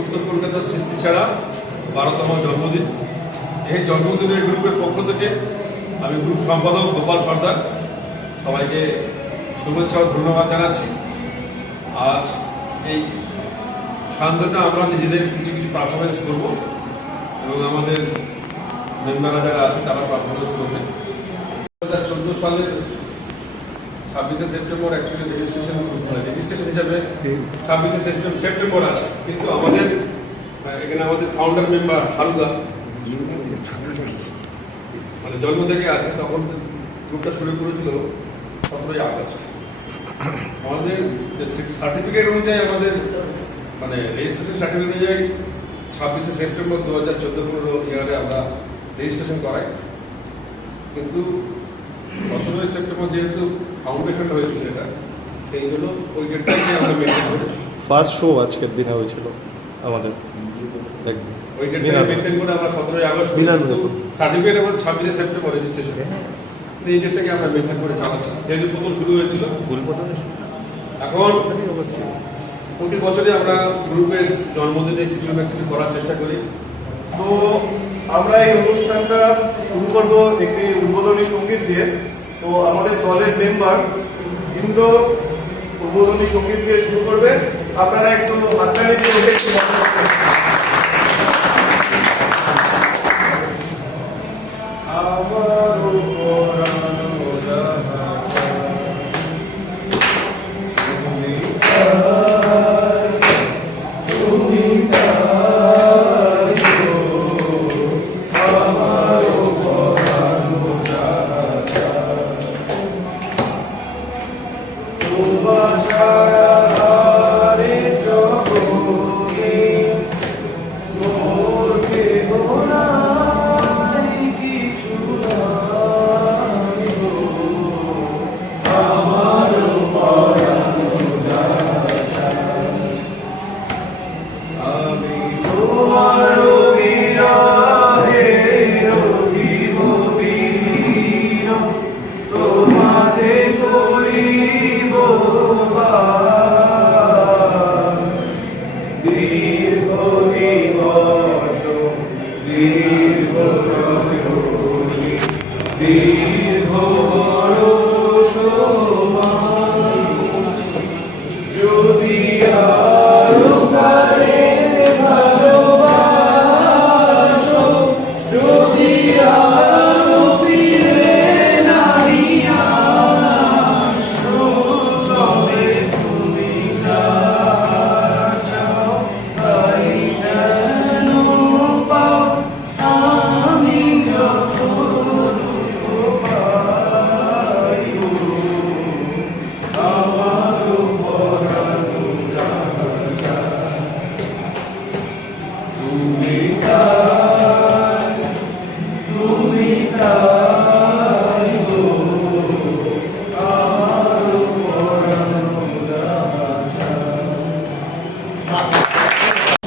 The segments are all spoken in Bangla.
উত্তর কলকাতার সৃষ্টি ছাড়া 12তম জন্মদিন। এই জন্মদিনের গ্রুপের পক্ষ থেকে আমি গ্রুপ সম্পাদক গোপাল সর্দার সবাইকে শুভেচ্ছা ও ধন্যবাদ জানাচ্ছি। আজ এই সন্ধ্যাতে আমরা নিজেদের কিছু কিছু পারফরমেন্স করব এবং আমাদের মেম্বাররা যারা আছে তারা পারফরমেন্স করবে। 2014 সালের 26শে সেপ্টেম্বর অ্যাকচুয়ালি রেজিস্ট্রেশন হিসাবে 26শে সেপ্টেম্বর আছে, কিন্তু আমাদের এখানে আমাদের ফাউন্ডার মেম্বার হালুদা মানে জন্ম থেকে আছে, তখন গ্রুপটা শুরু করেছিল 17ই আগস্ট। আমাদের সার্টিফিকেট অনুযায়ী আমাদের মানে রেজিস্ট্রেশন সার্টিফিকেট অনুযায়ী 26শে সেপ্টেম্বর 2014-15 ইয়ারে আমরা রেজিস্ট্রেশন করাই, কিন্তু 17ই সেপ্টেম্বর যেহেতু ফাউন্ডেশন হয়েছিল এটা, সেই জন্য ওই ডেটটাকে আমরা মেনটেন করি। ফার্স্ট শো আজকের দিনে হয়েছিল আমাদের, ওই ডেটটাকে মেনটেন করে আমরা 17ই আগস্ট সার্টিফিকেট আমাদের 26শে সেপ্টেম্বর রেজিস্ট্রেশন, এই ডেটটাকে আমরা মেনটেন করে চালাচ্ছি যেহেতু প্রথম শুরু হয়েছিল। এখন প্রতি বছরই আমরা গ্রুপের জন্মদিনে কিছু না কিছু করার চেষ্টা করি। তো আমরা এই অনুষ্ঠানটা শুরু করব একটি উদ্বোধনী সঙ্গীত দিয়ে। তো আমাদের দলের মেম্বার ইন্দ্র উদ্বোধনী সঙ্গীত দিয়ে শুরু করবে। আপনারা একটু হাততালি দিয়ে একটু মনে রাখবেন।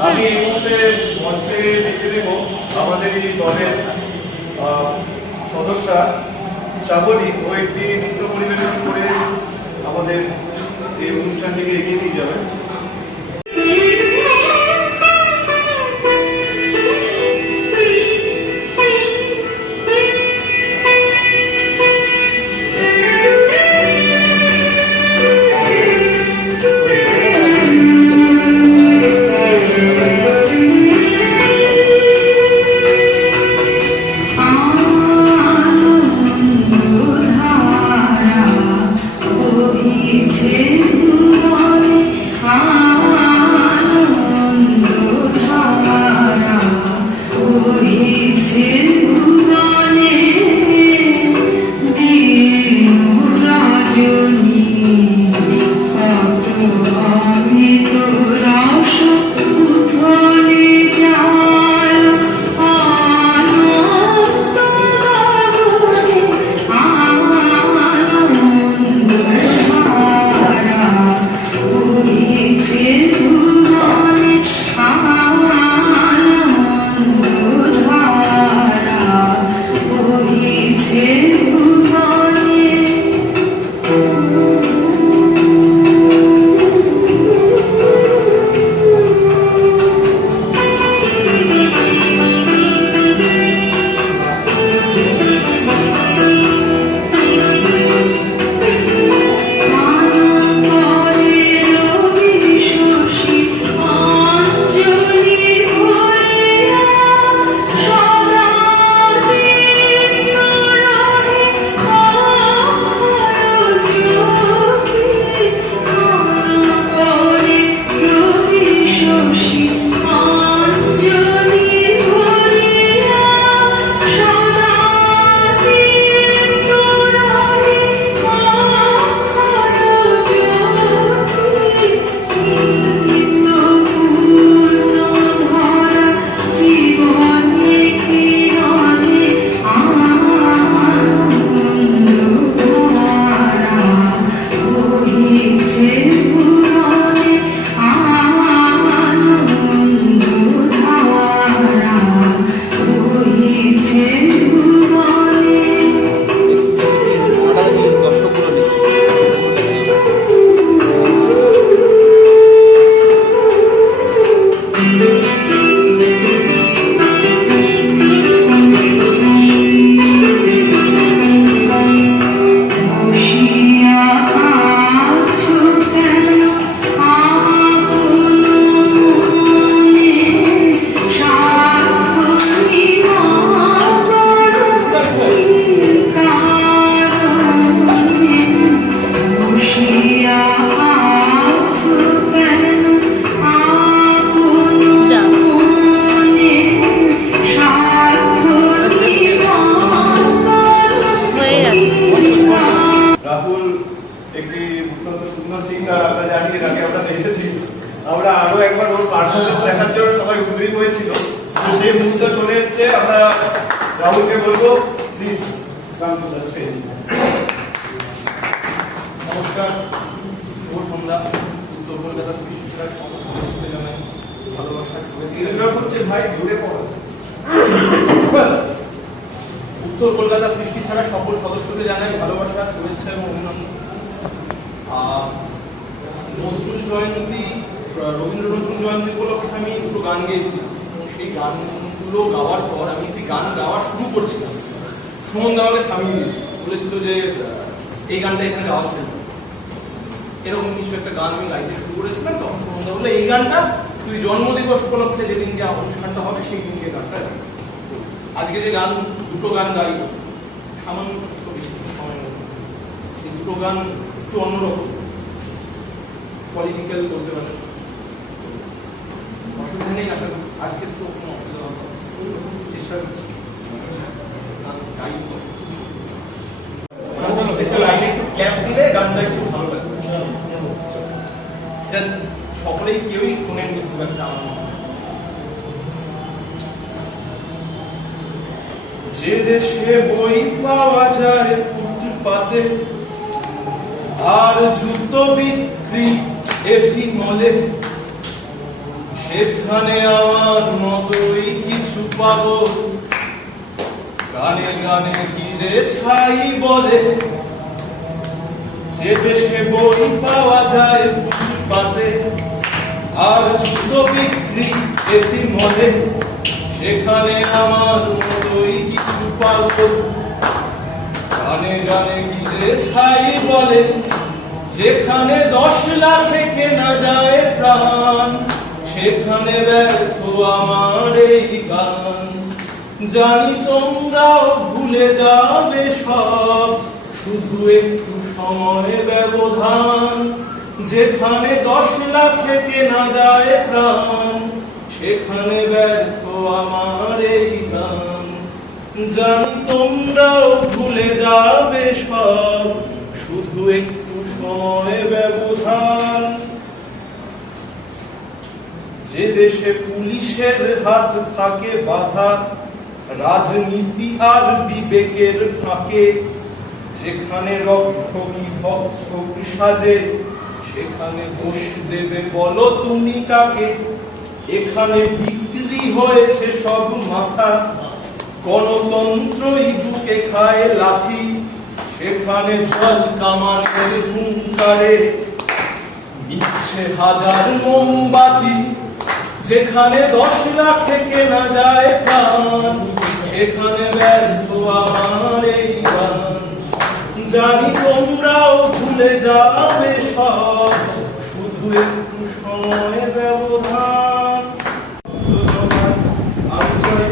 আমি এই মুহূর্তে মঞ্চে ডেকে দেব আমাদের এই দলের সদস্যা শ্রাবণী। ও একটি নৃত্য পরিবেশন করে আমাদের এই অনুষ্ঠানটিকে এগিয়ে নিয়ে যাবে। Oh দেখার জন্য সবাই উদ্গ্রীব হয়েছিল। তো সেই মুহূর্তে চলে এসছে। আমরা রাহুলকে বলবো please come to the stage. নমস্কার, শুভ সন্ধ্যা। উত্তর কলকাতা সৃষ্টিশীলার সদস্যদের জানাই ভালোবাসার শুভেচ্ছা। ইন্টারভিউ হচ্ছে ভাই, ঘুরে পড়ো। উত্তর কলকাতা সৃষ্টি ছাড়া সকল সদস্যদের জানাই ভালোবাসা, শুভেচ্ছা এবং অভিনন্দন। নজরুল জয়ন্তী, রবীন্দ্র নজরুল জয়ন্তী উপলক্ষে আমি দুটো গান গেয়েছিলাম এবং সেই গানগুলো গাওয়ার পর আমি একটি গান গাওয়া শুরু করছিলাম। সুমন দা আমাকে থামিয়ে দিয়েছিল, বলেছিল যে এই গানটা এখানে গাওয়া চলবে। এরকম কিছু একটা গান আমি গাইতে শুরু করেছিলাম। তখন সুমন দা বললো এই গানটা তুই জন্মদিবস উপলক্ষে যেদিন যে অনুষ্ঠানটা হবে সেই দিনকে গানটা গাই। আজকে যে গান, দুটো গান গাই সামান্য ছোট্ট বেশি সময়ের মধ্যে, সেই দুটো গান একটু অন্যরকম, পলিটিক্যাল বলতে পারেন। অসুবিধা নেই, আসলে আজকে তো কোনো অসুবিধা হবে না। চেষ্টা করছি গান গাইব। একটা লাইনে একটু ক্ল্যাপ দিলে গানটা একটু ভালো লাগবে। এটা সকলেই কেউই শোনেননি খুব একটা আমার মনে হয়। যে দেশে বই পাওয়া যায় ফুটপাতে আর জুতো বিক্রি এসি মলে, সেখানে আমার মতোই কিছু পাবো। গানে গানে কি যে ছাই বলে। যে দেশে বই পাওয়া যায় ফুটপাতে আর জুতো বিক্রি এসি মলে, সেখানে আমার মতোই কিছু পাবো। গানে গানে কি যে ছাই বলে। যেখানে 10 লাখে কেনা যায় প্রাণ, সেখানে ব্যর্থ আমার এই গান। জানি তোমরাও ভুলে যাবে সব, শুধু একটু সময় ব্যবধান। যেখানে 10 লাখে কেনা যায় প্রাণ, সেখানে ব্যর্থ আমার এই গান। জানি তোমরাও ভুলে যাবে সব, শুধু একটু সময় ব্যবধান। যে দেশে পুলিশের হাত থাকে বাধা রাজনীতি আর বিবেকের ফাঁকে, যেখানে রক্ষী ভক্ষক সাজে, সেখানে দোষ দেবে বলো তুমি কাকে। এখানে বিক্রি হয়েছে সব মাথা, গণতন্ত্রই বুকে খায় লাথি। সেখানে জল কামানের হুঙ্কারে নিচ্ছে হাজার মোমবাতি। যেখানে 10 লাখে কেনা যায় প্রাণ, সেখানে ব্যর্থ আমার এই গান। জানি তোমরাও ভুলে যাবে সব, শুধু একটু সময় ব্যবধান। আমি চাই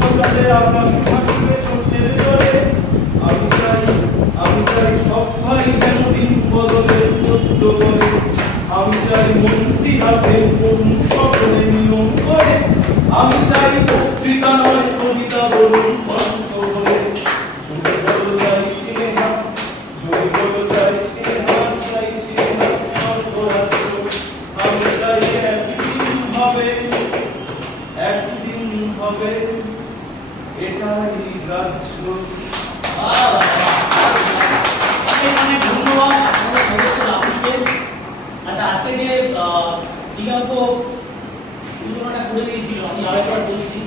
দুঃখে আকাশ ভাসবে চোখের জলে। আমি চাই সব ভাই যেন দিন বদলের মধ্য বলে। আমি চাই মন্ত্রী হাতে করুন সকলে নিয়ম করে। আমি চাই বক্তৃতা নয় কবিতা বলুন কষ্ট করে। জোরে বলো চাই সিনেমা, জোরে বলো চাই সিনেমা, চাই সিনেমা স্বর্গরাজ্য। আমি চাই একদিন হবে, একদিন হবে এটাই রাজ্য। অনেক ধন্যবাদ আপনাকে। আচ্ছা, আজকে যে বিগত সূচনাটা করে দিয়েছিল, আমি আরেকবার বলছি,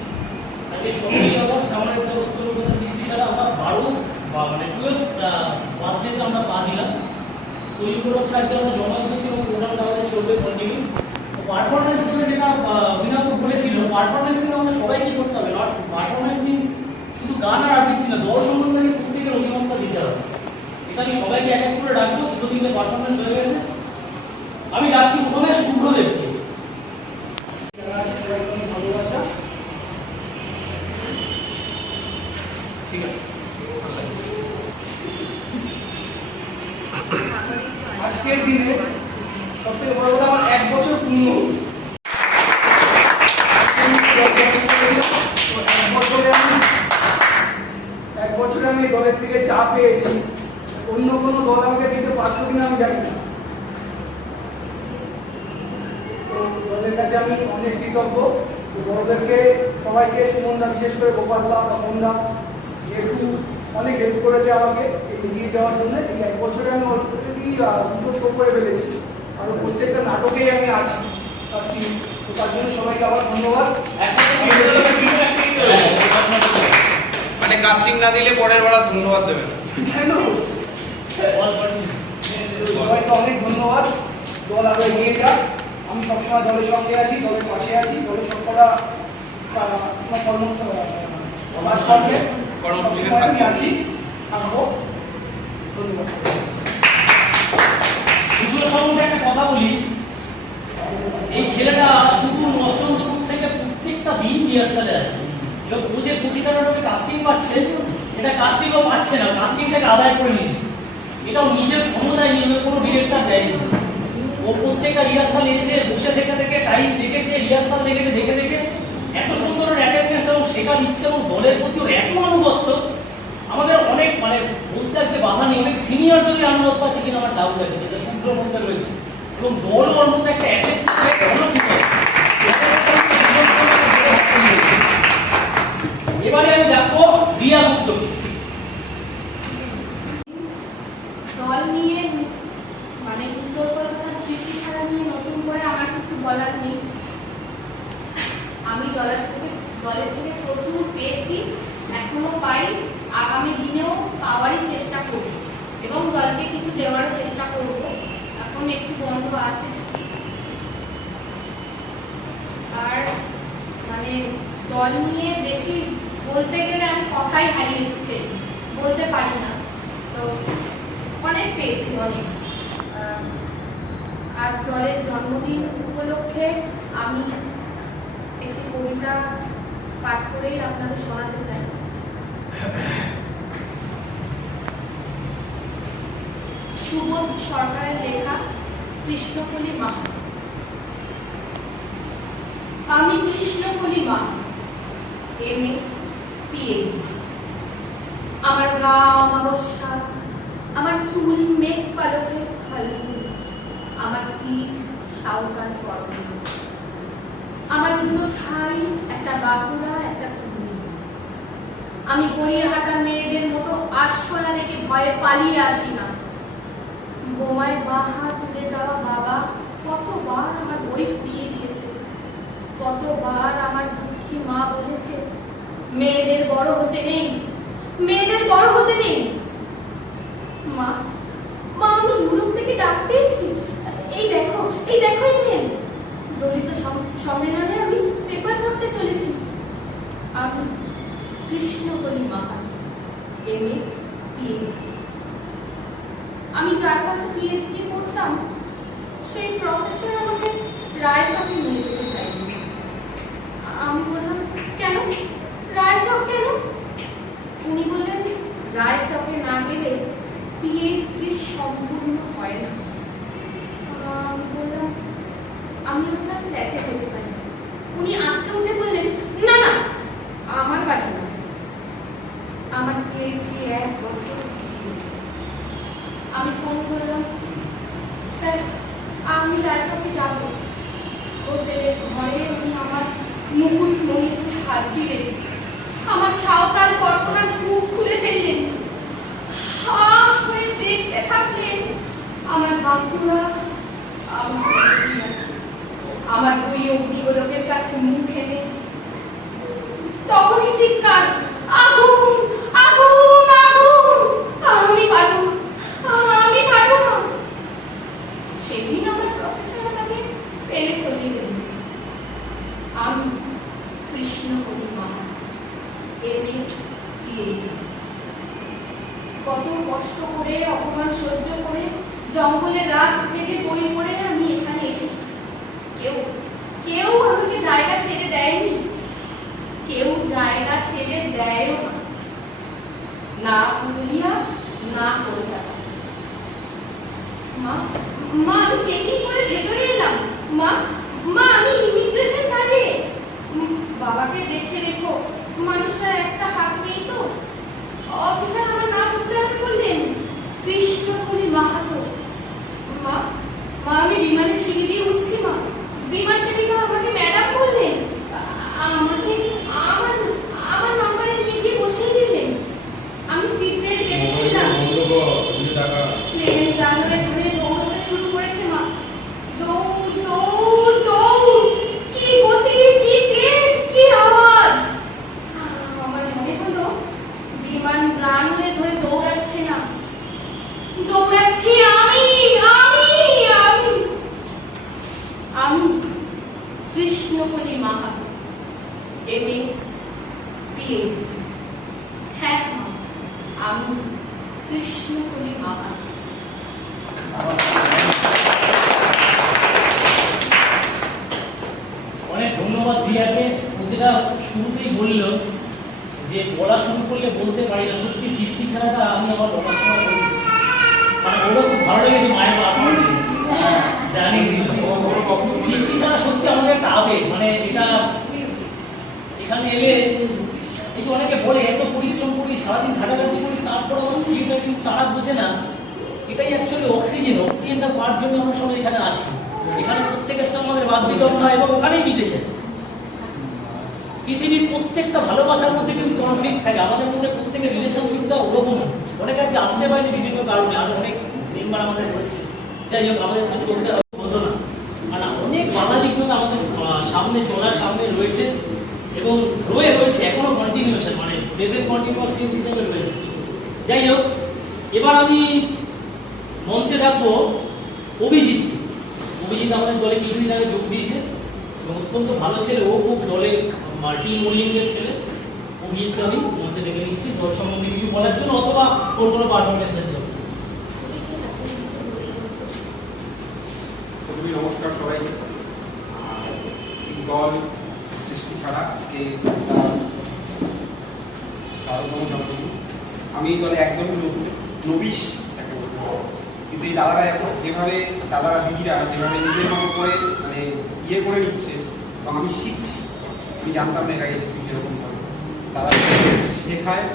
আজকে 17ই আগস্ট আমাদের উত্তর কলকাতা সৃষ্টি ছাড়া আমরা 12 12 বাজেটে আমরা পা দিলাম। তো এই উপলক্ষে আজকে আমরা জমা দিচ্ছি এবং প্রোগ্রামটা আমাদের চলবে কন্টিনিউ। পারফরমেন্স বলে যেটা অভিনব বলেছিল, পারফরমেন্স কিন্তু আমাদের সবাইকে করতে হবে। নট পারফরমেন্স মিনস শুধু গান আর আবৃত্তি না, দল সম্বন্ধে প্রত্যেকের অভিমতটা দিতে হবে। এটা আমি সবাইকে এক এক করে ডাকবো। দুটো দিনে পারফরমেন্স হয়ে গেছে। আমি ডাকছি প্রথমে শুভ্রদেবকে। ভালোবাসা, ঠিক আছে। আজকের দিনে সবথেকে বড় কথা, আমার 1 বছর পূর্ণ হলো। 1 বছরে আমি দলের থেকে যা পেয়েছি, অন্য কোনো দল আমাকে দিতে পারতো কিনা আমি জানি না। তো দলের কাছে আমি অনেক কৃতজ্ঞ। তো বড়দেরকে সবাইকে, সুমনদা বিশেষ করে, গোপালদা, তপনদা, যেহেতু অনেক হেল্প করেছে আমাকে এগিয়ে যাওয়ার জন্য। এই এক বছরে আমি অলরেডি 2টো শো করে ফেলেছি, আর প্রত্যেকটা নাটকেই আমি আছি কাস্টিং। তো তার জন্য সবাইকে আবার ধন্যবাদ। মানে কাস্টিং না দিলে পরের বার আর ধন্যবাদ দেবেন। কেন? সবাইকে অনেক ধন্যবাদ। দল আরো এগিয়ে যাক। আমি সবসময় দলের সঙ্গে আছি, দলের পাশে আছি। দলের সবকটা কর্মসূচিতে আমি আছি, থাকবো। ধন্যবাদ। দুটো সম্বন্ধে একটা কথা বলি। এই ছেলেটা শুধু মস্তন্তপুর থেকে প্রত্যেকটা দিন রিহার্সালে আসে, এবং ও যে 25 নাটকে কাস্টিং পাচ্ছে, এটা কাস্টিংও পাচ্ছে না, কাস্টিংটাকে আদায় করে নিয়েছে। এটাও নিজের ক্ষমতায় নিয়ে কোনো ডিরেক্টর দেয়নি। ও প্রত্যেকটা রিহার্সালে এসে বসে থেকে থেকে টাইম দেখেছে, রিহার্সাল দেখেছে, দেখে দেখে এত সুন্দর অ্যাটেন্ডেন্স এবং শেখার ইচ্ছে এবং দলের প্রতি ওর এত আনুগত্য, আমাদের অনেক মানে বলতে আসলে বাধা নেই। অনেক সিনিয়র যদি আনুগত্য আছে কিনা আমার ডাউট আছে, যেটা শুভ্রর মধ্যে রয়েছে, এবং দল ওর মধ্যে একটা অ্যাসেট এবারে আমি দেখবো রিয়া গুপ্ত। দল নিয়ে মানে উত্তর কলকাতার সৃষ্টি ছাড়া নিয়ে নতুন করে আমার কিছু বলার নেই। আমি দলের থেকে প্রচুর পেয়েছি, এখনো পাই, আগামী দিনেও পাওয়ারই চেষ্টা করব এবং দলকে কিছু দেওয়ারও চেষ্টা করব। এখন একটু বন্ধ আছে ছুটি। আর মানে দল নিয়ে বেশি বলতে গেলে আমি কথাই হারিয়ে ফেলি, বলতে পারি না। তো অনেক পেয়েছি, অনেক। আজ দলের জন্মদিন উপলক্ষে আমি একটি কবিতা পাঠ করেই আপনাদের শোনাতে চাই। সুবোধ সরকারের লেখা, কৃষ্ণকলি মা। আমি কৃষ্ণকলি মা, MA PhD। আমার গা অমাবস্যা, আমার চুল মেঘ পালকে ফাল্গুন, আমার পিঠ সাউকার পর্ব, আমার দুটো ছাই, একটা বাঁকুড়া, একটা কুড়ি। আমি গড়িয়ে হাঁটা মেয়েদের মতো আশফলা দেখে ভয়ে পালিয়ে আসি না। বোমায় বাঁ হাত তুলে যাওয়া বাবা কতবার আমার বই ফিরিয়ে দিয়েছে, কতবার আমার দুঃখী মা বলেছে, মেয়েদের বড় হতে নেই, মেয়েদের বড় হতে নেই। মা, মা, আমি ইউরোপ থেকে ডাক পেয়েছি। এই দেখো, এই দেখো ইমেল। দলিত সম্মেলনে আমি পেপার পড়তে চলেছি। আমি কৃষ্ণকলি মা, MA PhD। আমি যার কাছে PhD করতাম, সেই প্রফেসর আমাকে রায়চকে নিয়ে যেতে চাইনি। আমি বললাম, কেন রায়চক কেন? উনি বললেন, রায়চকে না গেলে PhD সম্পূর্ণ হয় না। আমি বললাম, আমি আপনার ফ্ল্যাটে যেতে পারি। উনি আঁকতে উঠে বললেন, না না, আমার বাড়ি না, আমার PhD 1 বছর ছিল। আমি ফোন করলাম, স্যার আমি রায়চকে যাব। হোটেলের ঘরে উনি আমার মুকুট মণিপুরে হাত দিলেন, আমার সাঁওতাল কল্পনার বুক খুলে ফেললেন, হা হয়ে দেখতে থাকলেন আমার বাঁকুড়া, আমার দুই অগ্নিগোলকের কাছে মুখ এনে। তখনই চিৎকার, আগুন আগুন আগুন! আমি পারবো, আমি পারবো না। সেদিন আমার প্রফেসর আমাকে ফেলে চলে গেলেন। আমি কৃষ্ণকলি মা, MA PhD। কত কষ্ট করে, অপমান সহ্য করে, জঙ্গলে রাত জেগে বই পড়ে আমি এখানে এসেছি। কেউ আমাকে জায়গা ছেড়ে দেয়নি, কেউ জায়গা ছেড়ে দেয়ও না। না পুরুলিয়া, না কলকাতা। মা, মা, আমি চেকিং করে ভেতরে এলাম। মা, মা, আমি ইমিগ্রেশন কাটে। বাবাকে দেখে রেখো, মানুষটার একটা হাত নেই তো। অফিসার আমার নাম উচ্চারণ করলেন, কৃষ্ণকলি মাহাতো। মা, মা, আমি বিমানের সিঁড়ি দিয়ে উঠছি। মা, বিমান কৃষ্ণকলি মাহাতো, MA, PhD। হ্যাঁ মা, আমি কৃষ্ণকলি মাহাতো। অনেক ধন্যবাদ রিয়াকে। যেটা শুরুতেই বলল যে বলা শুরু করলে বলতে পারি না, সত্যি সৃষ্টি ছাড়াটা আমি আমার বলার সময় বলি, মানে ওরও খুব ভালো লেগেছে মায়ের পারফরমেন্স, জানি সৃষ্টি ছাড়া সত্যি আমাদের একটা আবেগ, মানে এটা এখানে এলে এই যে অনেকে বলে এত পরিশ্রম করি, সারাদিন খাটাখাটি করি, তারপর আমার থিয়েটার কিন্তু তারা বোঝে না এটাই অ্যাকচুয়ালি অক্সিজেনটা পাওয়ার জন্য আমরা সবাই এখানে আসি। এখানে প্রত্যেকের সঙ্গে আমাদের বাদ বিতরণ হয় এবং ওখানেই মিটে যায়। পৃথিবীর প্রত্যেকটা ভালোবাসার মধ্যে কিন্তু কনফ্লিক্ট থাকে, আমাদের মধ্যে প্রত্যেকের রিলেশনশিপটা ওরকমই। অনেকে আজকে আসতে পারেনি বিভিন্ন কারণে, আর অনেক মেম্বার আমাদের রয়েছে, যাই হোক আমাদের তো চলতে হতো না, আর অনেক বাধা বিঘ্নতা আমাদের সামনে চলার সামনে রয়েছে এবং রয়েছে এখনো কন্টিনিউশন, মানে প্রেজেন্ট কন্টিনিউয়াস হিসেবে রয়েছে। যাই হোক, এবার আমি মঞ্চে ডাকবো অভিজিৎ। অভিজিৎ আমাদের দলে কিছুদিন আগে যোগ দিয়েছে এবং অত্যন্ত ভালো ছেলে, ও খুব দলের মাল্টি মোল্ডিংয়ের ছেলে। অভিজিৎকে আমি মঞ্চে ডেকে নিচ্ছি দল সম্বন্ধে কিছু বলার জন্য অথবা ওর কোনো পারফরমেন্সের জন্য। প্রথমে নমস্কার সবাইকে। এই দল সৃষ্টি ছাড়া আজকে আমি এই দলে একদমই নবিশ তাকে বলবো, কিন্তু এই দাদারা এখন যেভাবে দিদিরা যেভাবে নিজের মতো করে মানে ইয়ে করে নিচ্ছে এবং আমি শিখছি, আমি জানতাম না এটাকে এরকম ভাবে তারা শেখায়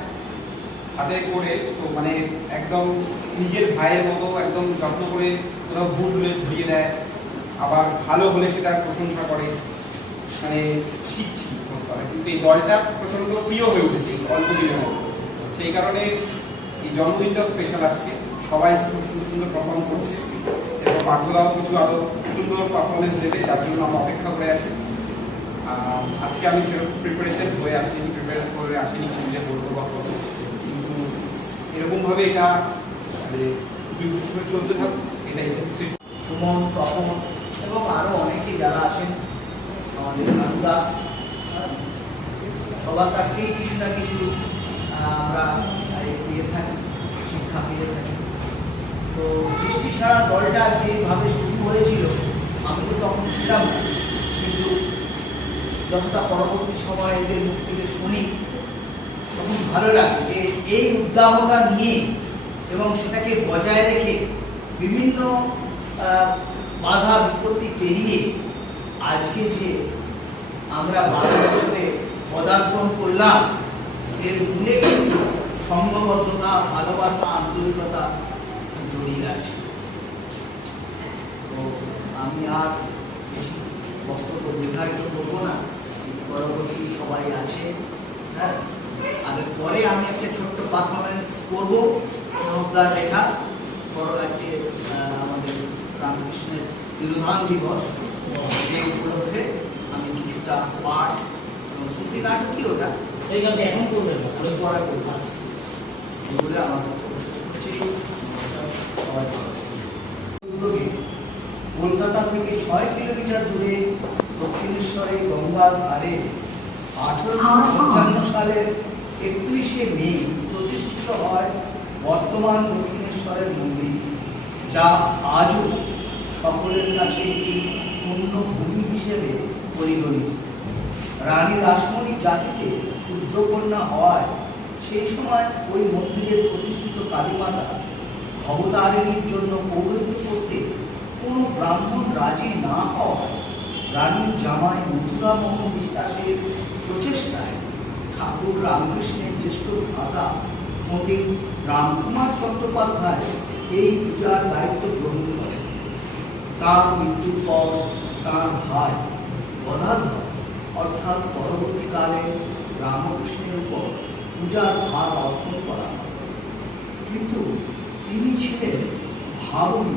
হাতে করে, তো মানে একদম নিজের ভাইয়ের মতো একদম যত্ন করে কোথাও ভুল হলে ধরিয়ে দেয়, আবার ভালো হলে সেটা প্রশংসা করে, মানে শিখছি। কিন্তু এই দলটা প্রচন্ড প্রিয় হয়ে উঠেছে এই অল্প দিনের মতো, সেই কারণে এই জন্মদিনটাও স্পেশাল। আজকে সবাই খুব সুন্দর সুন্দর পারফর্ম করছে এবং পাঠদাও কিছু আরো সুন্দর পারফরমেন্স দেবে, যার জন্য আমরা অপেক্ষা করে আছি। আজকে আমি সেরকম প্রিপারেশন করে আসিনি খুঁজে বলবো বা করবো, কিন্তু এরকমভাবে এটা মানে চলতে থাকুক, এটাই সুমন, তপন এবং আরো অনেকে যারা আছেন, আমাদের নানুদা, সবার কাছ থেকেই কিছু না কিছু আমরা পেয়ে থাকি, শিক্ষা পেয়ে থাকি। তো সৃষ্টি ছাড়া দলটা যেভাবে শুরু হয়েছিল আমি তো তখন ছিলাম না, কিন্তু যতটা পরবর্তী সময় এদের মুখ থেকে শুনি তখন ভালো লাগে যে এই উদ্দামতা নিয়ে এবং সেটাকে বজায় রেখে বিভিন্ন বাধা বিপত্তি পেরিয়ে আজকে যে আমরা 12 বছরে পদার্পণ করলাম, এর মূলে কিন্তু সংঘবদ্ধতা, ভালোবাসা, আন্তরিকতা জড়িয়ে আছে। তো আমি আর বেশি বক্তব্য দীর্ঘায়িত করবো না, পরবর্তী সবাই আছে। হ্যাঁ, আর পরে আমি একটা ছোট্ট পারফরমেন্স করবো, প্রণবদার লেখা বড় একটা আমাদের রামকৃষ্ণের তিরোধান দিবস, সেই উপলক্ষে আমি কিছুটা পাঠ এবং শ্রুতি নাটকই ওটা সেই গানটা এখন করবেন পরে করবো। এগুলো আমার কলকাতা থেকে 6 কিলোমিটার দূরে দক্ষিণেশ্বরে গঙ্গার ধারে 1855 সালের 31শে মে প্রতিষ্ঠিত হয় বর্তমান দক্ষিণেশ্বরের মন্দির, যা আজও সকলের কাছে একটি পুণ্যভূমি হিসেবে পরিগণিত। রানী রাসমণি জাতিতে শুদ্ধ কন্যা হওয়ায় সেই সময় ওই মন্দিরে প্রতিষ্ঠিত কালীমাতা অবতারিণীর জন্য পৌরোহিত্য করতে কোনো ব্রাহ্মণ রাজি না হওয়ায় রানীর জামাই মথুরামোহন বিশ্বাসের প্রচেষ্টায় ঠাকুর রামকৃষ্ণের জ্যেষ্ঠ ভ্রাতা পণ্ডিত রামকুমার চট্টোপাধ্যায় এই পূজার দায়িত্ব গ্রহণ করেন। তার মৃত্যুর পর তার ভাই গদাধর অর্থাৎ পরবর্তীকালে রামকৃষ্ণের উপর পূজার ভার অর্পণ করা হয়, কিন্তু তিনি ছিলেন ভাবুন,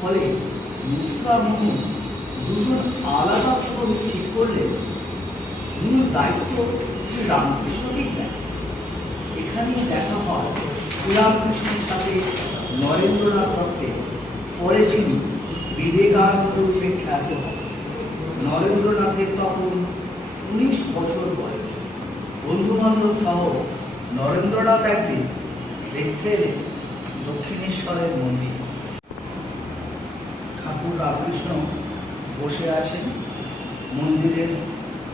ফলে মথুরামোহন দুজন আলাদা পুরোহিত ঠিক করলেন মূল দায়িত্ব শ্রী রামকৃষ্ণকেই দেন। এখানেই দেখা হয় শ্রীরামকৃষ্ণের সাথে নরেন্দ্রনাথ দত্তের, পরে যিনি বিবেকানন্দ রূপে খ্যাত হন। নরেন্দ্রনাথের তখন 19 বছর বয়স। বন্ধু বান্ধব সহ নরেন্দ্রনাথ একদিন দেখতে এলেন দক্ষিণেশ্বরের মন্দির। ঠাকুর রামকৃষ্ণ বসে আছেন মন্দিরের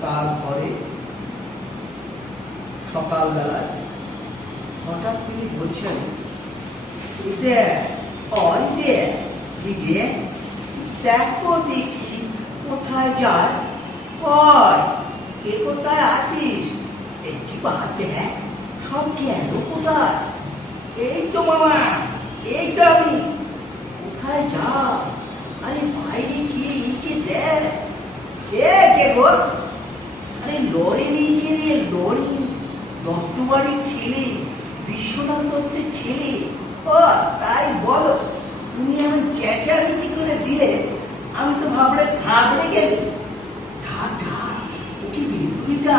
তার ঘরে। সকালবেলায় হঠাৎ তিনি বলছেন, দেখো দেখি কোথায় যায়, কে কোথায় আছিস, একটি বাদ দেখ, সব গেল কোথায়? এই তো মামা, এই তো আমি। কোথায় যা? আরে বাইরে গিয়ে নিচে দেখ, কে গো? আরে লরি নিচে রে, লরি, দত্তবাড়ির ছেলে, বিশ্বনাথ দত্তের ছেলে। ও তাই বলো, তুমি আমি চেঁচামেচি করে দিলে আমি তো ঘাবড়ে গেলে। ও কি বিধুবিটা?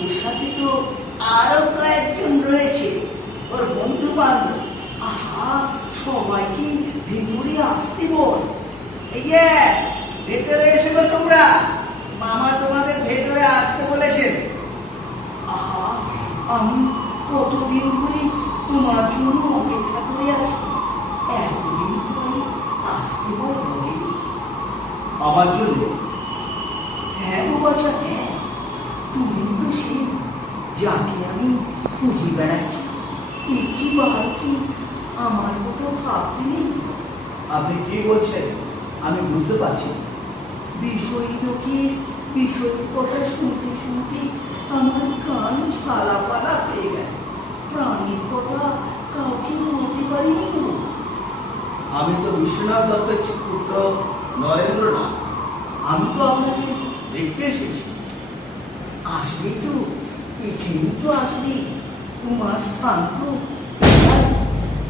ওর সাথে তো আরো কয়েকজন রয়েছে, ওর বন্ধু বান্ধব। আহা, সবাইকে ভেতরে আসতে বল। এই যে ভেতরে এসে গো তোমরা, মামা তোমাদের ভেতরে আসতে বলেছেন। আহা, আমি কতদিন ধরে তোমার জন্য অপেক্ষা করে আসি, এতদিন পরে আসতে বলে আমার জন্য? হ্যাঁ গো বাছা, হ্যাঁ, তুমি তো সে যাকে আমি খুঁজে বেড়াচ্ছি। একটি বার কি আমার কথা ভাবতে নেই? আপনি কি বলছেন আমি বুঝতে পারছি। বিষয় কথা শুনতে শুনতে আমার কান ছালা পালা পেয়ে গেল। প্রাণীর কথা কাউকে বলতে পারিনি গো। আমি তো বিশ্বনাথ দত্তের পুত্র নরেন্দ্রনাথ। আমি তো আপনাকে দেখতে এসেছি। আসবে তো, এখানেই তো আসবে, তোমার স্থান তো।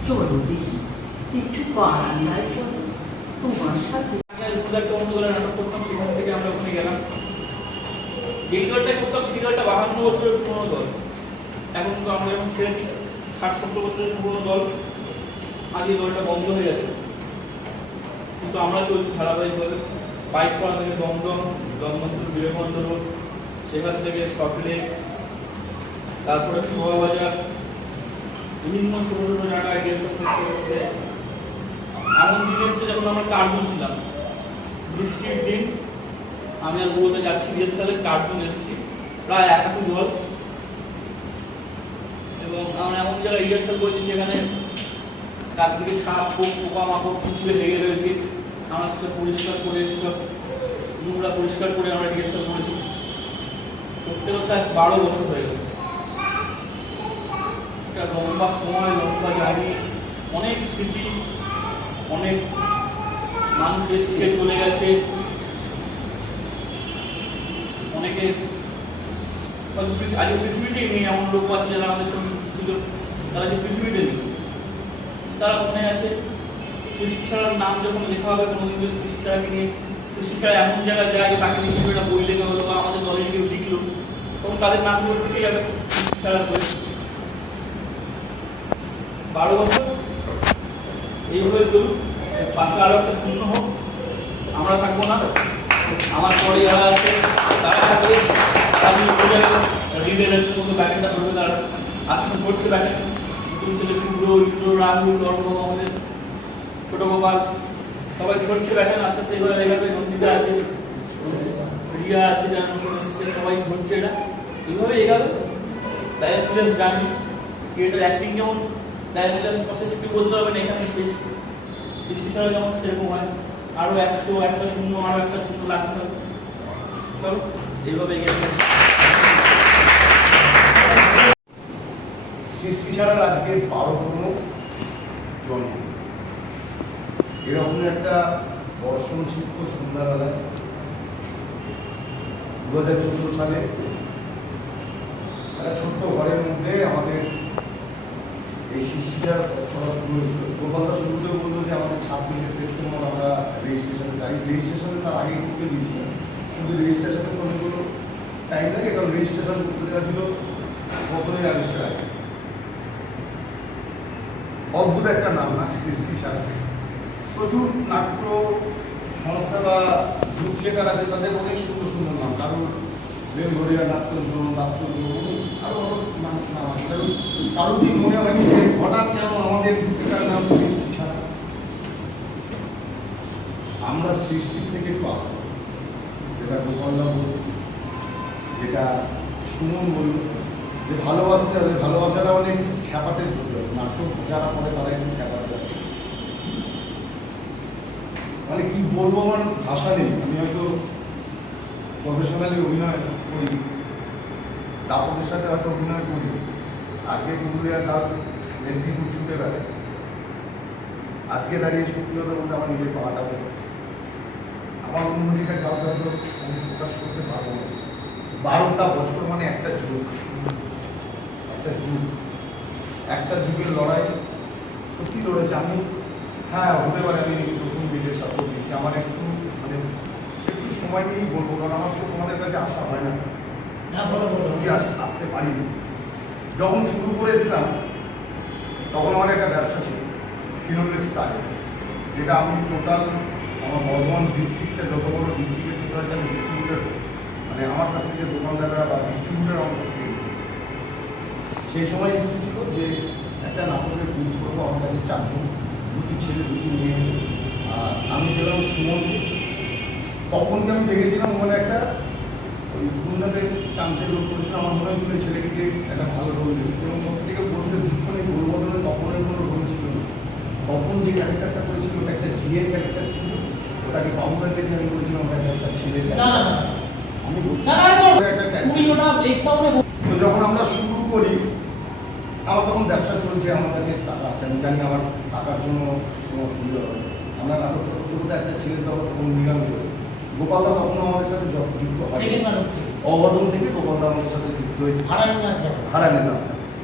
চলো দেখি, একটু বারান্দায় চলো, তোমার সাথে। একটা অন্য দলের নাটক করতাম, সেখান থেকে আমরা ওখানে গেলাম। এই দলটাই করতাম, সেই দলটা 52 বছরের পুরোনো দল। এখন তো আমরা যখন ছেড়েছি, 60-70 বছরের পুরোনো দল। আজ এই দলটা বন্ধ হয়ে গেছে, কিন্তু আমরা চলছি ধারাবাহিকভাবে। বাইক করা থেকে দমদম, বিবেকানন্দ রোড, সেখান থেকে সল্টলেক, তারপরে শোভাবাজার, বিভিন্ন ছোট ছোট জায়গায় গেছে। এমন দিন এসছে যখন আমরা 4 জন ছিলাম, বৃষ্টির দিন। আমি আর বলতে যাচ্ছি রিহার্সালে, 4 জন এসেছি, প্রায় 1 হাঁটু জল। এবং আমরা এমন জায়গায় রিহার্সাল করেছি সেখানে চারদিকে সাপ, পোকা মাকড় কুচুরে লেগে রয়েছে। আমরা সেটা পরিষ্কার করে সব নোংরা পরিষ্কার করে আমরা রিহার্সাল করেছি। করতে করতে 12 বছর হয়ে গেল। একটা লম্বা সময়, লম্বা জার্নি, অনেক স্মৃতি, অনেক মানুষ এসে চলে গেছে। অনেকে আজ পৃথিবীতেই নেই, এমন লোক আছে যারা আমাদের সঙ্গে সুযোগ, তারা যে পৃথিবীতে নেই, তারা মনে আছে। সৃষ্টি ছাড়ার নাম যখন লেখা হবে কোনোদিন, যদি সৃষ্টি ছাড়াকে নিয়ে, সৃষ্টি ছাড়া এমন জায়গায় যায় তাকে নিয়ে কিছু একটা বই লেখা হলো বা আমাদের দলে কেউ লিখলো, তখন তাদের নামগুলো থেকে যাবে সৃষ্টি ছাড়ার বই। 12 বছর এইভাবে চলুক, পাশে আরো একটা শূন্য হোক। আমরা থাকবো না, আমার পরে যারা আছে তারা থাকবে। আমি রিলের জন্য ব্যাকেটটা ধরবে, তারা আসলে করছে ব্যাকেট। নতুন ছেলে শুভ্র, ইন্দ্র, রাহুল, অর্ণ, আমাদের ছোট গোপাল, সবাই ধরছে ব্যাকেট। আস্তে আস্তে এইভাবে জায়গাতে নন্দিতা আছে, রিয়া আছে, যারা নতুন এসেছে, সবাই ধরছে। এটা এইভাবে এগাবে। ডায়াবেটিস জানি ক্রিয়েটার অ্যাক্টিং যেমন ডায়াবেটিস প্রসেস কি বলতে হবে না, এখানে শেষ। সৃষ্টি ছাড়া যেমন সেরকম হয়, আরো 100 একটা শূন্য, আরো একটা শূন্য লাগতে হবে। চলো এইভাবে এগিয়ে সৃষ্টি ছাড়ার আজকে 12তম জন্ম। এরকম একটা দর্শন শিল্প সন্ধ্যাবেলায় 2014 সালে একটা ছোট্ট ঘরের মধ্যে আমাদের এই সৃষ্টিটার চলা শুরু হয়েছিল। গোপালদা শুরুতে বললো যে আমাদের 26শে সেপ্টেম্বর আমরা রেজিস্ট্রেশনে যাই। রেজিস্ট্রেশনে তার আগে করতে দিয়েছিলাম, কিন্তু রেজিস্ট্রেশনে কোনো টাইম লাগে, কারণ রেজিস্ট্রেশন করতে দেওয়া ছিল 15ই আগস্টের আগে। অদ্ভুত একটা নাম না, সৃষ্টি ছাড়া। প্রচুর নাট্য সংস্থা বা গ্রুপ থিয়েটার আছে তাদের অনেক সুন্দর সুন্দর নাম, কারণ বেলঘরিয়া নাট্যযন্ত্র আরও মানুষ নাম আছে, কারণ কারোর দিন মনে হয়নি যে হঠাৎ কেন আমাদের থিয়েটার নাম সৃষ্টি ছাড়া। আমরা সৃষ্টির থেকে একটু আলাদা, যেটা গোপালদা বলল, যেটা সুমন বলল, যে ভালোবাসতে হবে, ভালোবাসাটা অনেক খ্যাপাতে ধরতে হবে। নাটক যারা করে তারা একটু খ্যাপাতে আছে, মানে কি বলবো আমার ভাষা নেই। আমি হয়তো প্রফেশনালি অভিনয় করি, দাপটের সাথে হয়তো অভিনয় করি, আজকে পুরুলিয়া তার মেদিনীপুর ছুটে বেড়ায়, আজকে দাঁড়িয়ে সত্যি কথা বলতে আমার নিজের পাওয়াটা হচ্ছে আমার অনুভূতিটা কাউকে হয়তো আমি প্রকাশ করতে পারবো না। 12টা বছর মানে একটা যুগ, একটা যুগের লড়াই সত্যি লড়েছে আমি। হ্যাঁ, হতে পারে আমি নতুন দিকের সাপোর্ট দিয়েছি, আমার একটু মানে একটু সময় নিয়েই বলবো, কারণ আমার তো তোমাদের কাছে আসা হয় না, আমি আসতে পারিনি। যখন শুরু করেছিলাম তখন আমার একটা ব্যবসা ছিল ফিনোলেক্স টাইম, যেটা আমি টোটাল আমার বর্ধমান ডিস্ট্রিক্টে যত বড় ডিস্ট্রিক্টের টোটাল আমি ডিস্ট্রিবিউটার, মানে আমার কাছ থেকে দোকানদাররা বা ডিস্ট্রিবিউটার আমার কাছ থেকে। সেই সময় ইচ্ছে ছিল যে একটা নাটকের গ্রুপ করবো, আমার কাছে 4 জন, 2টি ছেলে 2টি মেয়ে, আর আমি গেলাম সুমনকে। তখন যে আমি দেখেছিলাম ওখানে একটা ওই গুন্ডাদের চান্সের রোল করেছিল, আমার মনে হয়েছিল ছেলেটিকে একটা ভালো রোল দেবে, এবং সব থেকে বলতে দুঃখনে গোলবদলে তখনের কোনো রোল ছিল না। তখন যে ক্যারেক্টারটা করেছিল ওটা একটা ঝিয়ের ক্যারেক্টার ছিল, ওটাকে বাবুদাকে আমি বলেছিলাম ওটা একটা ছেলের ক্যারেক্টার। আমি বলছি একটা ক্যারেক্টার। তো যখন আমরা শুরু করি, আমার তখন ব্যবসা চলছে, আমার কাছে টাকা আছে, আমি জানি আমার টাকার জন্য কোনো অসুবিধা হবে। আমরা নাটক করতে একটা ছেলের তখন তখন নিলাম করে গোপালদা তখন আমাদের সাথে যুক্ত হয়, অঘটন থেকে গোপালদা আমাদের সাথে যুক্ত হয়েছে। হারানের নাম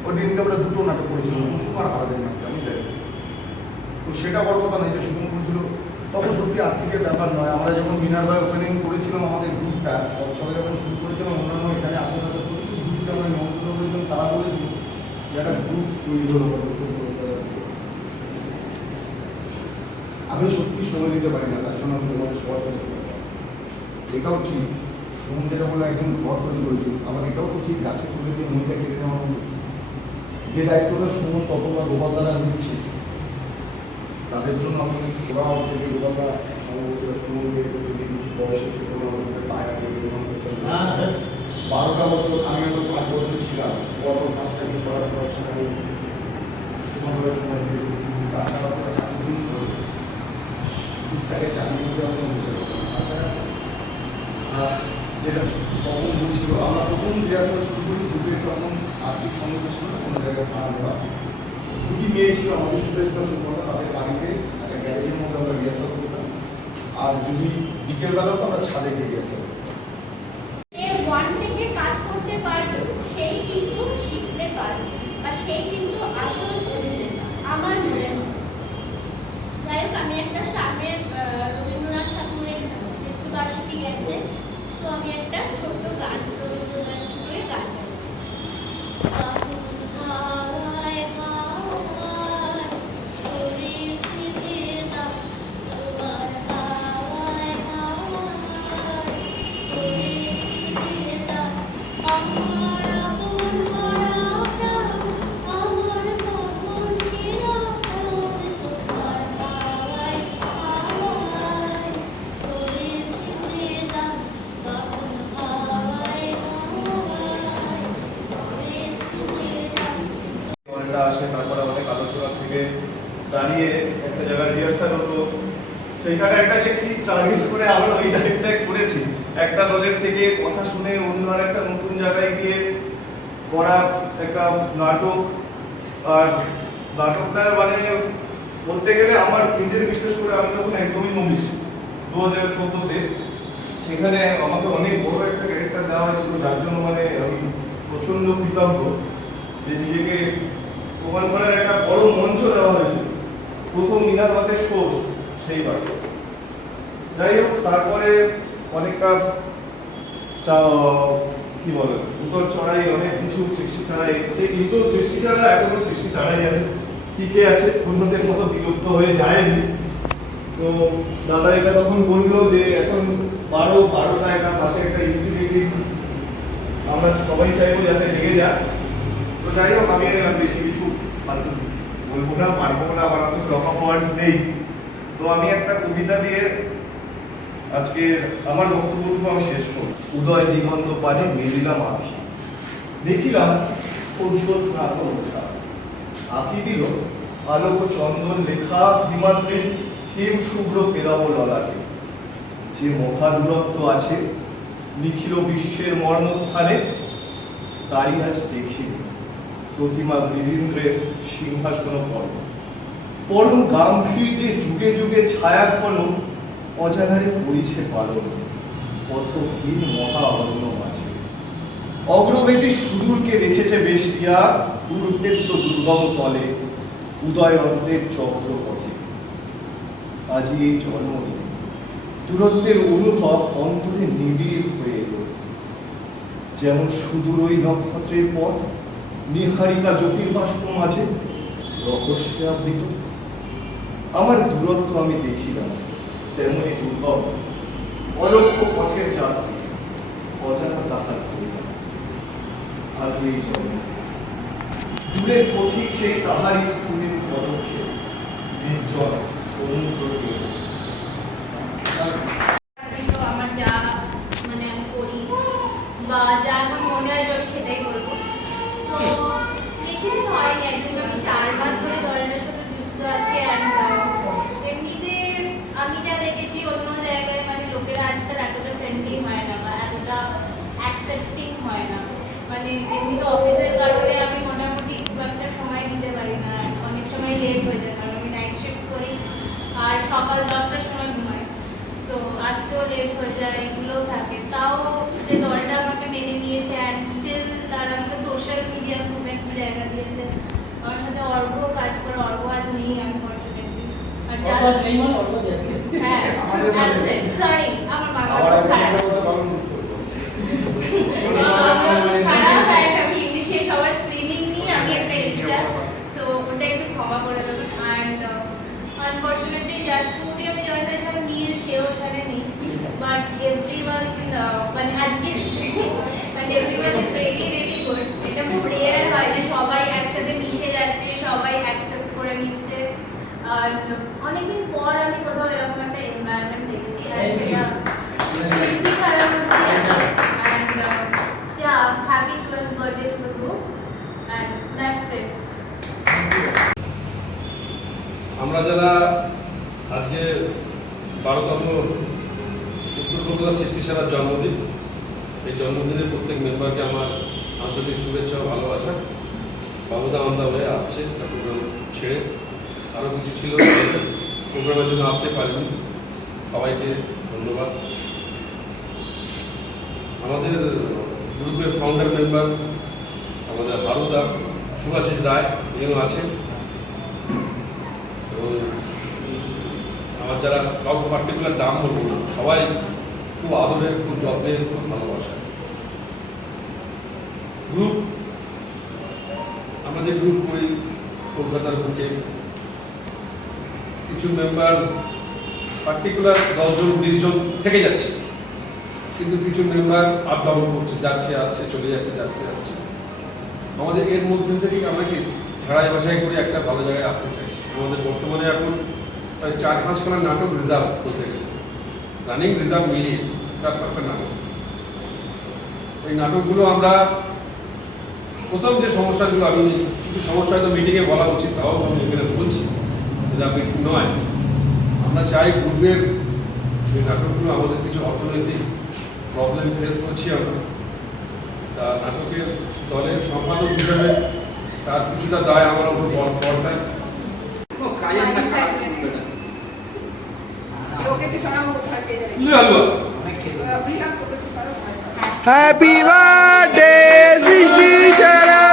ওই দিনকে আমরা 2টো নাটক করেছিলাম, কুসুম আর হারানের নাম, আমি জানি। তো সেটা বড় কথা নয় যে সুমন বলছিল, তখন সত্যি আর্থিকের ব্যাপার নয়। আমরা যখন মিনার ভাই ওপেনিং করেছিলাম আমাদের গ্রুপটা, সবাই যখন শুরু করেছিলাম, অন্যান্য এখানে আশেপাশে প্রচুর গ্রুপকে আমরা নিমন্ত্রণ করেছিলাম, তারা বলেছিল যে একটা গ্রুপ তৈরি হলো। আমি সত্যি সময় দিতে পারি না, তার জন্য আমি তোমাদের সবার কাছে এটাও ঠিক। সুমন যেটা বলে একজন ঘর তৈরি করেছিল, আবার এটাও তো ঠিক, গাছে তুলে দিয়ে মনটা কেটে নেওয়া হলো। যে দায়িত্বটা সুমন ততবার গোপাল দ্বারা নিচ্ছে, তাদের জন্য আমি ওরাও থেকে গোপালদা সুমনকে বয়সে ছোট আমাদের পায়ে 12টা বছর, আমি হয়তো 5 বছর ছিলাম, গত 5টা কি 6টা বছর আমি সুমনভাবে সময় দিয়েছি। তাছাড়া দুধটাকে চালিয়ে দিতে হবে, যেটা তখন বলছিল আমরা প্রথম রিহার্সাল শুরু করি দুধের, তখন আর্থিক সমস্যা ছিল না, কোনো জায়গায় ভাড়া দেওয়া। 2টি মেয়ে ছিল আমাদের সাথে সম্পর্ক, তাদের বাড়িতে একটা গ্যারেজের মধ্যে আমরা রিহার্সাল করতাম, আর যদি বিকেলবেলাও তো আমরা ছাদে গিয়ে রিহার্সাল করতাম। থেকে কাজ করতে পারবে সেই কিন্তু শিখতে পারবে, আর সেই কিন্তু আসল অভিনেতা আমার মনে হয়। যাই হোক, আমি একটা সামনের রবীন্দ্রনাথ ঠাকুরের মৃত্যুবার্ষিকী গেছে, সো আমি একটা ছোট্ট গান রবীন্দ্রনাথ ঠাকুরের গান গাইছি। আসে, তারপরে অনেক আলোচনা থেকে দাঁড়িয়ে একটা জায়গায় রিহার্সাল হতো, সেখানে একটা যে কি স্ট্রাগল করে আমরা ওই টাইপটা করেছি, একটা দলের থেকে কথা শুনে অন্য আর একটা নতুন জায়গায় গিয়ে করা একটা নাটক। আর নাটকটা মানে বলতে গেলে আমার নিজের, বিশেষ করে আমি তখন একদমই নমিস 2014-তে, সেখানে আমাকে অনেক বড় একটা ক্যারেক্টার দেওয়া হয়েছিল, যার জন্য মানে আমি প্রচন্ড কৃতজ্ঞ যে নিজেকে প্রমাণ করার একটা বড় মঞ্চ দেওয়া হয়েছিল, প্রথম মিনারবাদের শো সেইবার। যাই হোক, তারপরে অনেকটা কি বলে উত্তর চড়াই, অনেক কিছু সৃষ্টি ছাড়াই এসেছে, কিন্তু সৃষ্টি ছাড়া এখনো সৃষ্টি ছাড়াই আছে, টিকে আছে, অন্যদের মতো বিলুপ্ত হয়ে যায়নি। তো দাদা এটা তখন বললো যে এখন 12টা একটা পাশে একটা ইনফিনিটি আমরা সবাই চাইবো যাতে লেগে যাক। তো যাই হোক আমি আর বেশি কিছু ফালতু বলবো না, পারবো না, আমার হাতে রকম ওয়ার্ডস নেই। তো আমি একটা কবিতা দিয়ে আজকে আমার বক্তব্যটুকু আমি শেষ করব। উদয় দিগন্ত পানে মেলিলাম আখি, দেখিলাম সদ্য স্নাত উষা, আখি দিল আলোক চন্দন লেখা হিমাদ্রির হিম শুভ্র পেরাব ললাটে। যে মহাদূরত্ব আছে নিখিল বিশ্বের মর্মস্থানে, তাই আজ দেখি প্রতিমা বীরেন্দ্রের সিংহাসন পর্ব। পরম গাম্ভীর্যে যুগে যুগে ছায়াঘন অজানারে পরিছে পালন, পথহীন মহা অরণ্য মাঝে। অগ্রবেদী সুদূরকে দেখেছে বেষ্টিয়া, দুর্ভেদ্য দুর্গম তলে উদয় অন্তের চক্র পথে। আজি এই জন্মদিন দূরত্বের অনুভব অন্তরে নিবিড় হয়ে এলো, যেমন সুদূর ওই নক্ষত্রের পথ নিহারিকা জ্যোতির্বাষ্প মাঝে রহস্যে আবৃত। আমার দূরত্ব আমি দেখিলাম তেমনি দুর্গম, অলক্ষ্য পথের যাত্রী অজানা তাহার করিলাম। আজ এই জন্ম দূরের পথিক সেই তাহারই সুনীল পদক্ষেপ, নির্জন সমুদ্র তীরে। আমার যা মানে আমি করি বা যা আমার মনে আসবে আমি সেটাই করবো। তো বেশি দিন হয়নি, একদম আমি 4 মাস ধরে দলটার সাথে যুক্ত আছি। এমনিতে আমি যা দেখেছি অন্য জায়গায় মানে লোকেরা আজকাল এতটা ফ্রেন্ডলি হয় না বা এতটা অ্যাকসেপ্টিং হয় না। মানে এমনিতে অফিসের কারণে আমি মোটামুটি খুব একটা সময় দিতে পারি না, অনেক সময় লেট হয়ে যায় কারণ আমি নাইট শিফট করি আর সকাল 10টার সময় ঘুমাই। তো আসতেও লেট হয়ে যায়, এগুলোও থাকে। তাও যে দলটা আমাকে মেনে নিয়েছে অ্যান্ড স্টিল তারা আমাকে সোশ্যাল মিডিয়া খুব একটা জায়গা দিয়েছে। আমার সাথে অর্ঘও কাজ করে, অর্ঘ আজ নেই আনফরচুনেটলি। আর হ্যাঁ সরি আমার বাংলা খারাপ খারাপ আর আমি ইংলিশে সবার স্ক্রিনিং নিয়ে আমি একটা এক্সাম, তো ওটা একটু ক্ষমা করে দেবেন। অ্যান্ড আনফরচুনেটলি যার থ্রুতে আমি জয়েন হয়েছিলাম নীল, সেও এখানে নেই। বাট এভরিওয়ান মানে আজকে but everyone is really really good. এটা খুব রেয়ার হয় যে সবাই একসাথে মিশে যাচ্ছে, সবাই অ্যাকসেপ্ট করে নিচ্ছে। আর অনেকদিন পর আমি কোথাও এরকম একটা এনভায়রনমেন্ট দেখেছি আর সেটা স্মৃতি ছাড়ার মধ্যেই আছে। And yeah, happy 12th birthday to the group and that's it. আমরা যারা আজকে 12তম উত্তর কলকাতা স্মৃতিসারার জন্মদিন, এই জন্মদিনে প্রত্যেক মেম্বারকে আমার আন্তরিক শুভেচ্ছা ও ভালোবাসা। বাবুদা আমদা হয়ে আসছে প্রোগ্রাম ছেড়ে, আরও কিছু ছিল প্রোগ্রামের জন্য আসতে পারিনি, সবাইকে ধন্যবাদ। আমাদের গ্রুপের ফাউন্ডার মেম্বার আমাদের হারুদা সুভাষিস রায়, ইনিও আছেন। এবং আমার যারা কাউকে পার্টিকুলার দাম বলবো না, সবাই খুব আদরের, খুব যত্নের, খুব ভালোবাসা। গ্রুপ আমাদের গ্রুপ করি কলকাতার বুকে। কিছু মেম্বার পার্টিকুলার 10 জন 20 জন থেকে যাচ্ছে, কিন্তু কিছু মেম্বার আপ ডাউন করছে, যাচ্ছে আসছে, চলে যাচ্ছে, যাচ্ছে আসছে। আমাদের এর মধ্যে থেকেই আমরা কি ঝাড়াই বাছাই করে একটা ভালো জায়গায় আসতে চাইছি। আমাদের বর্তমানে এখন প্রায় 4-5খানা নাটক রিজার্ভ বলতে গেলে, রানিং রিজার্ভ মিলিয়ে 4-5টা নাটক। এই নাটকগুলো আমরা প্রথম যে সমস্যাগুলো, আমি কিছু সমস্যা হয়তো মিটিংয়ে বলা উচিত, তাও আমি এখানে বলছি, যা মিটিং নয়। আমরা চাই গ্রুপের যে নাটকগুলো, আমাদের কিছু অর্থনৈতিক প্রবলেম ফেস করছি আমরা, তা নাটকের দলের সম্পাদক হিসেবে তার কিছুটা দায় আমার উপর পড়তায়। Happy birthday, Srishti Chara.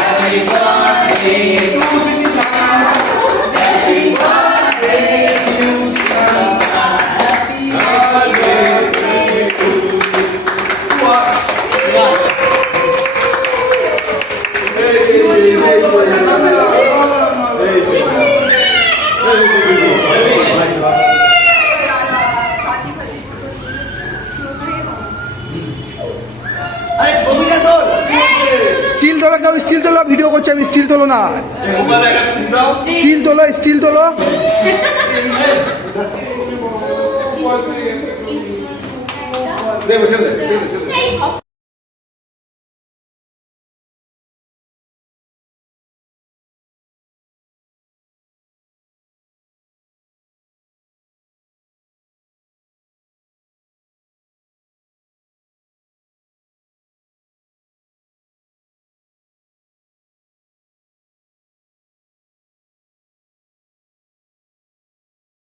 Happy birthday to Srishti Chara. Happy birthday to Chara. Happy birthday to Hey, still তোলো, কেউ স্টিল তোলো, ভিডিও করছে আমি, স্টিল তোলো না, স্টিল তোলো, স্টিল তোলো। দে, ছেড়ে দে, ছেড়ে দে, ছেড়ে দে।